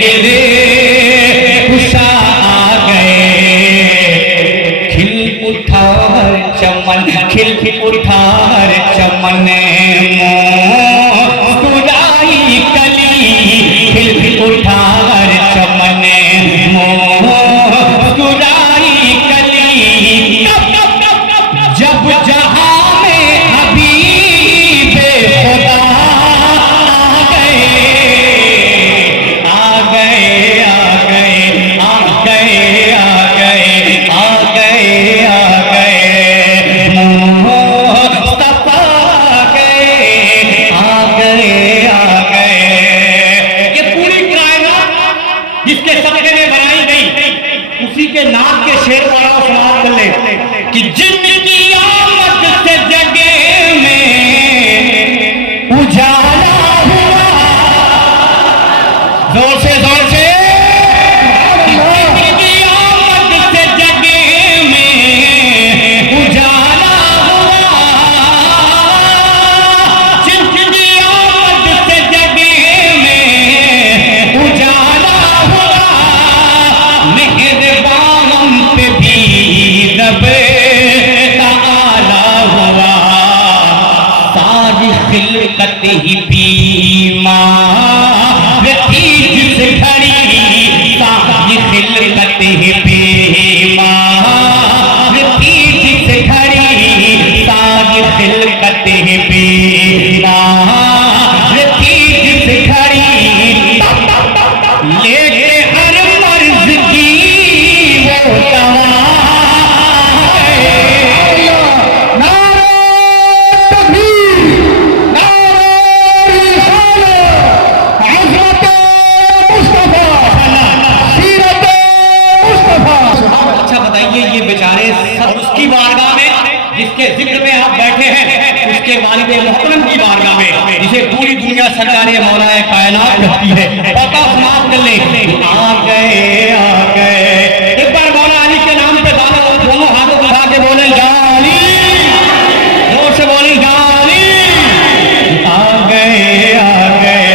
किले उषा आ गए, खिल उठा हर चमन, खिल उठा हर चमन, मुस्कुराई कली, खिल उठा हर चमन, मुस्कुराई कली। जब जहां में हबीबे खुदा आ गए, आ गए, आ गए, आ गए, आ गए, आ गए, आ गए, मुस्तफा आ गए, आ गए, आ गए। ये पूरी कायनात जिसके सदक़े में बनाई गई, उसी के नाम के शेर वाला समाप्त कर ले कि जिनकी आमद से जगह में उजाला हुआ, जोर से जिनकी आमद से जगह में उजाला हुआ, जिनकी आमद से जगह में उजाला हुआ, मेहरबान पे भी रब खिलकत ही बीमार थी जिस घड़ी, सारी खिलकत ही बीमार थी जिस घड़ी, सारी खिलकत ही बीमार थी जिस घड़ी, लेके हर मर्ज की वो दवा। ये बेचारे सब उसकी बारगाह में जिसके जिक्र में आप बैठे हैं, उसके वालिद मोहतरम की बारगाह में, जिसे पूरी दुनिया सरकार मौलाए कायनात कहती है, पता समाप्त कर ले। आ गए, आ गए। एक बार मौला अली के नाम पे दोनों हाथों उठा के बोले या अली, जोर से बोले या अली। आ गए, आ गए।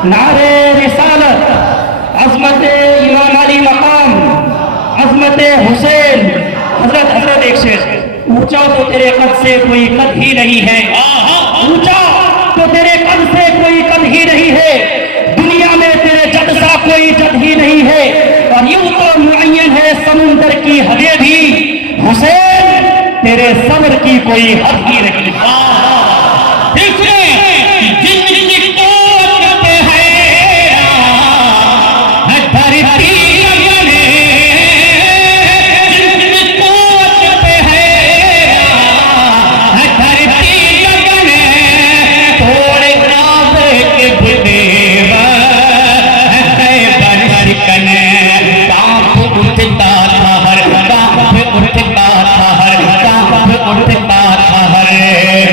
नारे रिसालत, अज़मत इमाम अली मकाम, अज़मत हुसैन। हजरत हजरत एक शेर, ऊंचा तो तेरे कद से कोई कद ही नहीं है, ऊंचा तो तेरे कद से कोई कद ही नहीं है, दुनिया में तेरे जद सा कोई जद ही नहीं है, और यूं तो मुअय्यन है समुंदर की हदें भी, हुसैन तेरे सब्र की कोई हद ही नहीं। उठता था हर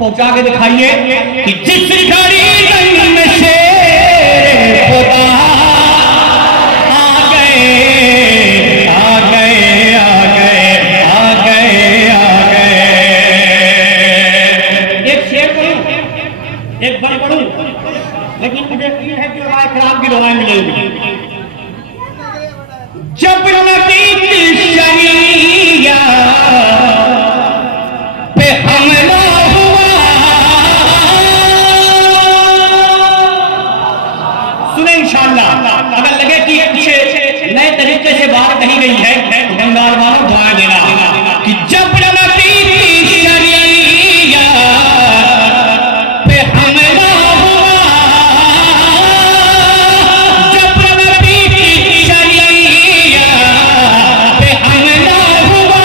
पहुंचा के दिखाइए कि जिस घड़ी रंग में शेर खुदा आ गए आ गए आ गए आ गए आ गए। एक शेर पढ़ूं, एक बल पढ़ूं, लेकिन मुझे यकीन है कि उलमाए किराम की दुआएं मिलेंगी। जब नबी की शरीया पे हमला हुआ, सुने इंशाअल्लाह, अगर लगे कि ये कुछ नए तरीके से बात कही गई है तो बंगाल वालों दुआ देना कि जब नबी की शरीया पे हमला हुआ, जब नबी की शरीया पे हमला हुआ,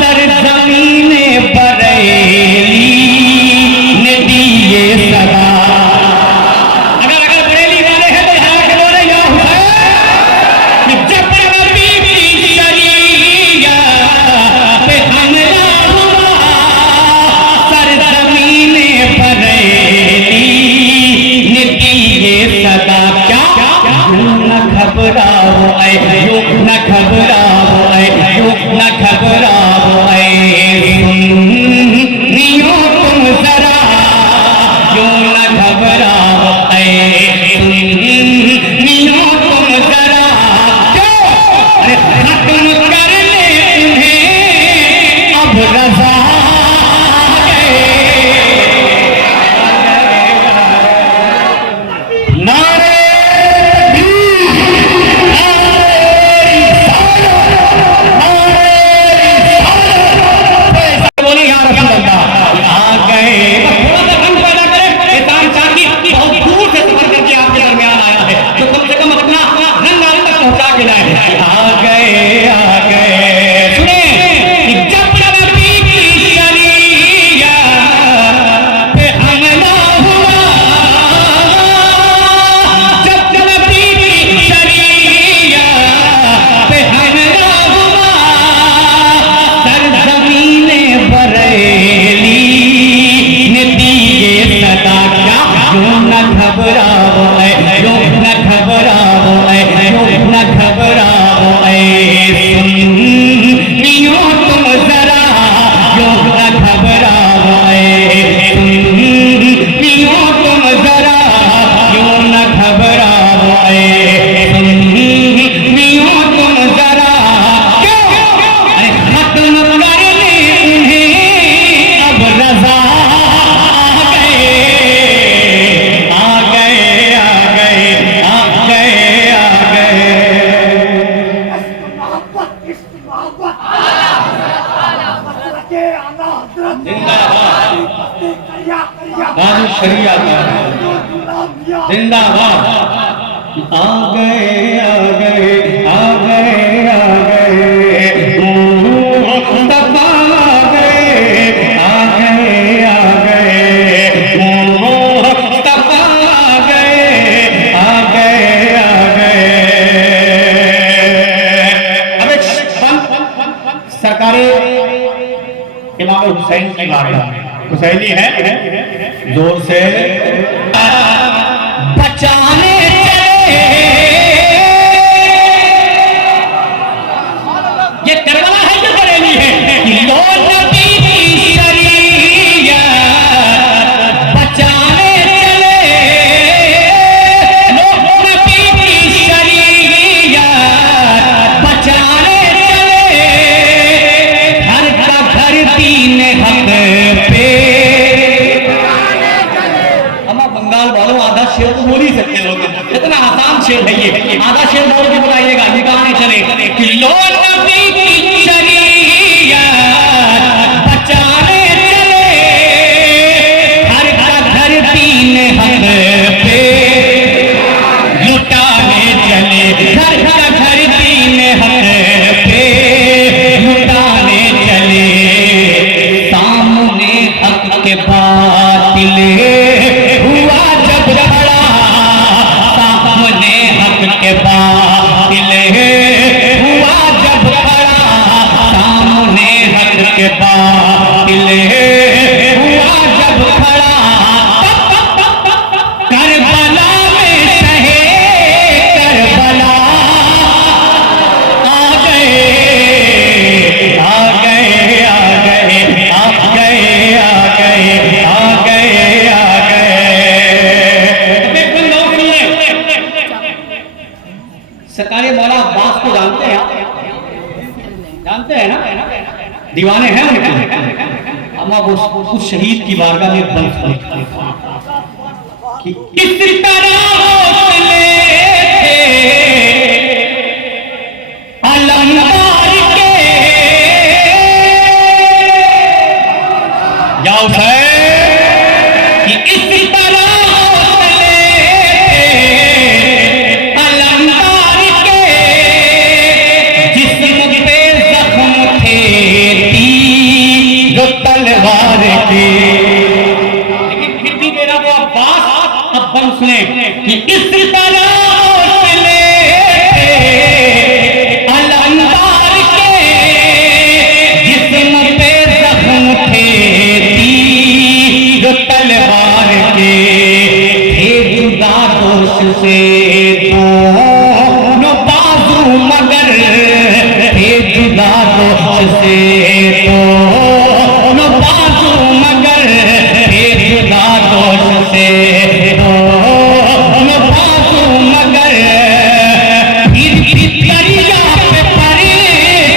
सरज़मीने बरेली ने दिए सदा। अगर बरेली वाले हैं तो यहाँ के बोले या हुसैन कि जब नबी की शरीया पे हमला हुआ, सरज़मीने बरेली ने दिए सदा। क्या यूं न घबराओ ऐ, यूं न घबराओ ऐ, यूं न घबराओ ऐ सुन्नियों तुम जरा, यूं न घबराओ ऐ सुन्नियों तुम जरा। क्यों? अरे खत्म कर ले तुम्हें अब रज़ा गए। नारे बोले या रसूल अल्लाह आ गए। थोड़ा सा रंग पैदा करें, इंसान चांदी बहुत दूर से सफर करके आपके दरमियान आया है तो कम से कम अपना रंग आने तक पहुंचा के लाए। आ गए आ गए। सुने कि जब नबी की शरीया पे हमला हुआ, जब नबी की शरीया पे हमला हुआ, सरज़मीने बरेली ने दिए सदा। क्या यूं न घबराओ ऐ, यूं न घबराओ ऐ, यूं न घबराओ ऐ सुन्नियों तुम जरा, यूं न घबराओ ऐ सुन्नियों तुम जरा, यूं न घबराओ ऐ सुन्नियों तुम जरा। क्यों? अरे खत्म कर ले उन्हें अब रज़ा गए आ गए आ गए आ गए आ गए। बाबू शरिया जिंदाबाद। आ गए आ गए आ गए आ गए मुस्तफा आ गए आ गए आ गए मुस्तफा आ गए आ गए आ गए। अब एक सरकारी इमाम हुसैन की बात है, हुसैनी है, जोर से बचाने चले। ये करबला है जो बरेली है कि लो नबी की शरीया बचाने चले, लो नबी की शरीया बचाने चले, घर का घर दीन हक पे। अम्मा बंगाल वालों आधा शेर तो बोल ही सकते लोग, इतना आसान शेर है ये, आधा शेर बोल के बताइएगा निकालने चले कि लो नबी की शरीया बचाने चले, हर का घर दीन हक पे लुटाने चले, घर का घर दीन हक पे लुटाने चले। सामने हक के बातिल हुआ जब खड़ा, सामने हक के बातिल हुआ जब खड़ा, सामने हक के बातिल दीवाने हैं उनके। अम्मा वो उस शहीद की बारगाह में बंद कि इस तरह हौसले थे अलंकार के, या हुसैन कि इस तरह हौसले थे अलंकार के, जिस्म पे जख्म थे तीर तलवार के। लेकिन फिर भी मेरा वो अब्बास अब बन सुने कि इस तरह हौसले थे अलंकार के, जिस्म पे जख्म थे तीर तलवार के, थे जुदा दोष से दोनों बाजू मगर, थे जुदा दोष से दोनों बाजू मगर, थे जुदा दोष से दोनों बाजू मगर, फिर भी दरिया पे परे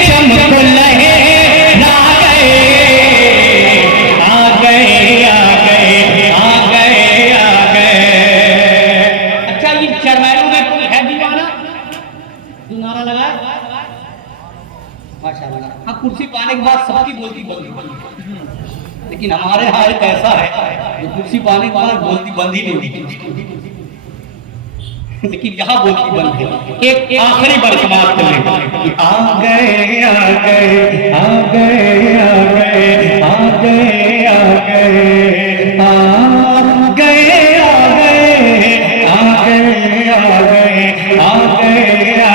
चमक लहरा गए, आ गए आ गए आ गए आ गए। अच्छा ये चरमैरों में कोई है दीवाना जो नारा लगाए? माशाअल्लाह। हाँ, कुर्सी पाने के बाद सबकी बोलती बंद हुई, लेकिन हमारे यहाँ एक ऐसा है जो कुर्सी पाने के बाद बोलती बंद ही नहीं होती, लेकिन यहाँ बोलती बंद है। एक आखिरी बार समाप्त करने कि आ गए आ गए आ गए आ गए आ गए आ गए आ गए आ गए आ गए आ गए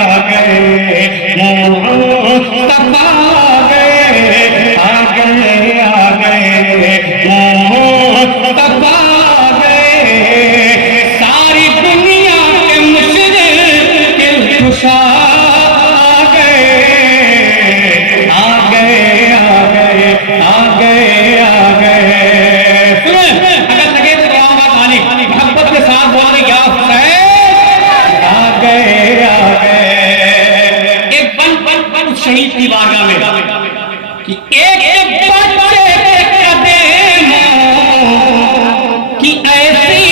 आ गए मुस्तफा आ गए आ गए आ गए मुस्तफा आ गए, सारी दुनिया के मुशरिक खुशा आ गए आ गए आ गए आ गए आ गए। सुने, अगर लगे तो दुआ में पानी मोहब्बत के साथ बोलने क्या हुसैन आ गए आ गए। एक बन शहीद की बारगाह में कि एक बच्चे के कदमों की ऐसी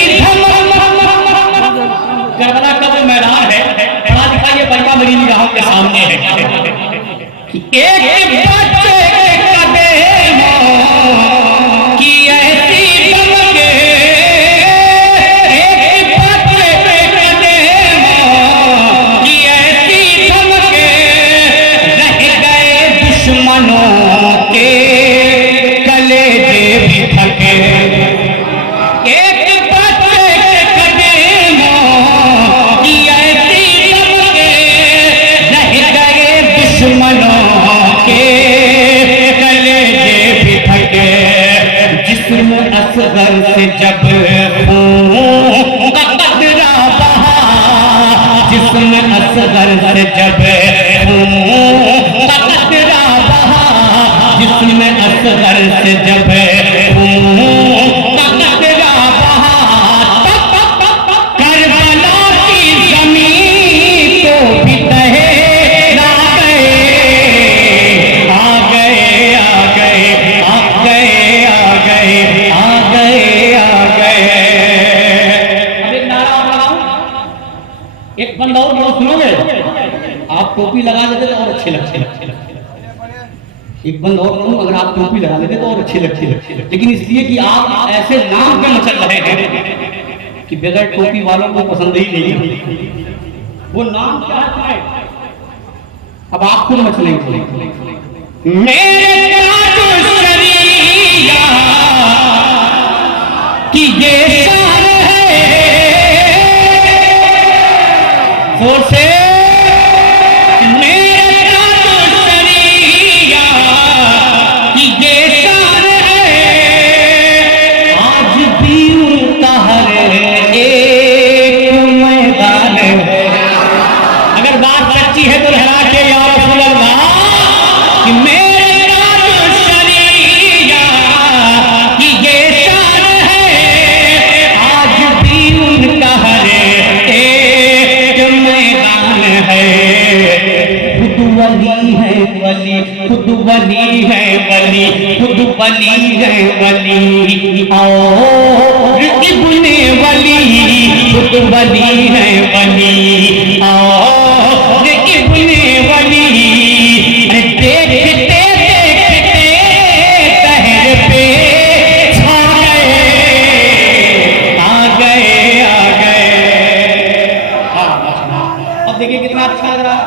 करबला का वो मैदान है, पढ़ा लिखा ये बच्चा मेरी निगाहों के सामने है कि एक बच्चे के कदमों की ऐसी दमके, एक बच्चे के कदमों की ऐसी दमके, रह गए दुश्मनों के कलेजे भी थके। एक बच्चे के कदमों की ऐसी दमके, रह गए दुश्मनों के कलेजे भी थके। जिस्म असगर से जब खून का कतरा बहा, जिस्म असगर से जब खून का कतरा बहा, जिस्म असगर से जब खून का कतरा बहा, करबला की जमीन को भी तहरा गए आ गए आ गए आ गए आ गए आ गए आ गए। अब एक नारा और लगाऊं, एक बंदा और बोलो, सुनोगे? आप टोपी लगा देते तो और अच्छे लगते। एक बंद और बोलूं, अगर आप टोपी लगा लेते तो और अच्छे लगते, लेकिन इसलिए कि आप ऐसे नाम पे मचल रहे हैं कि बगैर टोपी वालों को पसंद ही नहीं। वो नाम क्या है? अब आप खुद मचलेंगे। मेरे शरीया की ये शान है, जोर से है तो लहरा के या रसूल अल्लाह कि मेरा जो शरीया की ये शान है, आज भी उनका हर एक मैदान है वली, खुद वली है वली। और इब्ने वली, खुद वली है वली। और इब्ने वली, देखते देखते कहर पे छा गए, आ गए आ गए। अब देखिए कितना अच्छा लग रहा है।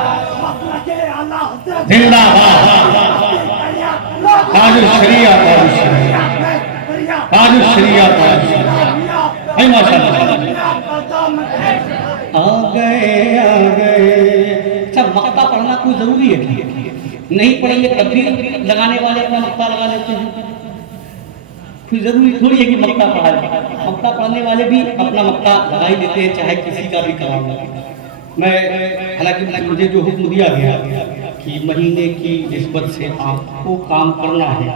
जिंदाबाद ताजुल शरिया, ताजुल शरिया, ताजुल माशाअल्लाह। आ गए। अच्छा, मक्ता पढ़ना कोई जरूरी है कि नहीं पढ़ेंगे तब भी लगाने वाले अपना मक्ता लगा लेते हैं? कोई जरूरी थोड़ी है कि मक्ता पढ़ा जाए। मक्ता पढ़ने वाले भी अपना मक्ता लगा ही देते हैं, चाहे किसी का भी काम हो। मैं हालांकि मुझे जो हुक्म दिया गया कि महीने की निस्बत से आपको काम करना है,